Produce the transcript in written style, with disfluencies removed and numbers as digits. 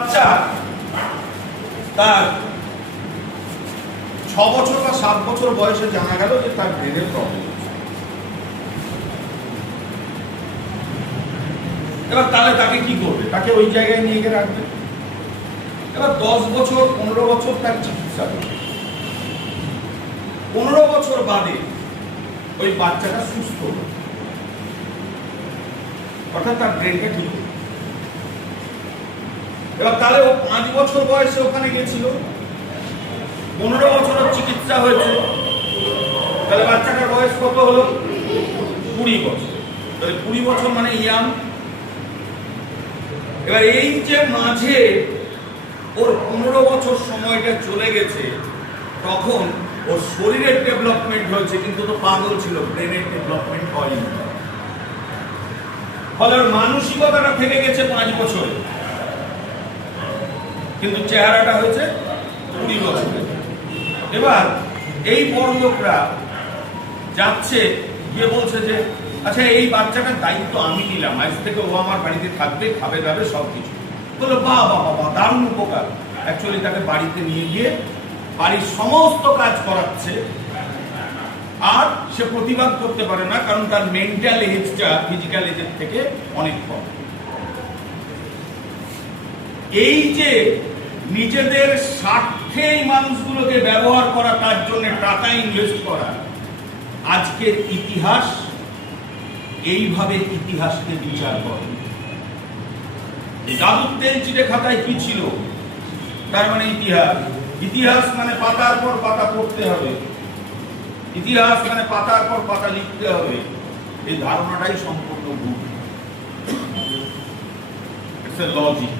বাচ্চা তার 6 বছর বা 7 বছর বয়সে জানা গেল যে তার ব্রেনের প্রবলেম আছে। এবার তাহলে তাকে কি করবে? তাকে ওই জায়গায় নিয়ে গিয়ে রাখবে। এবার 10 বছর 15 বছর তার চিকিৎসা করবে। 15 বছর বাদে ওই বাচ্চাটা সুস্থ হবে, অর্থাৎ তার ব্রেনটা ঠিক হবে। এবার তাহলে ও 5 বছর বয়সে ওখানে গেছিল, 15 বছরের চিকিৎসা হয়েছে, তাহলে বাচ্চাটার বয়স কত হলো? 20 বছর। তাহলে 20 বছর মানে ইয়াং। এবার এই যে মাঝে ওর 15 বছর সময়টা চলে গেছে, তখন ওর শরীরের ডেভেলপমেন্ট হয়েছে, কিন্তু তো পাগল ছিল, ব্রেনের ডেভেলপমেন্ট হয়নি। ফলে ওর মানসিকতাটা থেকে গেছে 5 বছরে, কিন্তু চেহারাটা হয়েছে 20 বছরে। এবার এই বড় লোকরা যাচ্ছে, গিয়ে বলছে যে আচ্ছা এই বাচ্চাটার দায়িত্ব আমি নিলাম, আজ থেকে ও আমার বাড়িতে থাকবে, খাবে দাবে সবকিছু। বললো বাহ বাহ বাহ, দারুণ উপকার। অ্যাকচুয়ালি তাকে বাড়িতে নিয়ে গিয়ে বাড়ির সমস্ত কাজ করাচ্ছে, আর সে প্রতিবাদ করতে পারে না, কারণ তার মেন্টাল এজটা ফিজিক্যাল এজের থেকে অনেক কম। এই যে নিজেদের স্বার্থে এই মানুষগুলোকে ব্যবহার করা, তার জন্য টাকা ইনভেস্ট করা, আজকের ইতিহাস এইভাবে ইতিহাসকে বিচার করে। জাদুর তেল চিটে খাতায় কি ছিল, তার মানে ইতিহাস। ইতিহাস মানে পাতার পর পাতা পড়তে হবে, ইতিহাস মানে পাতার পর পাতা লিখতে হবে। এই ধারণাটাই সম্পূর্ণ ভুল। It's a logic.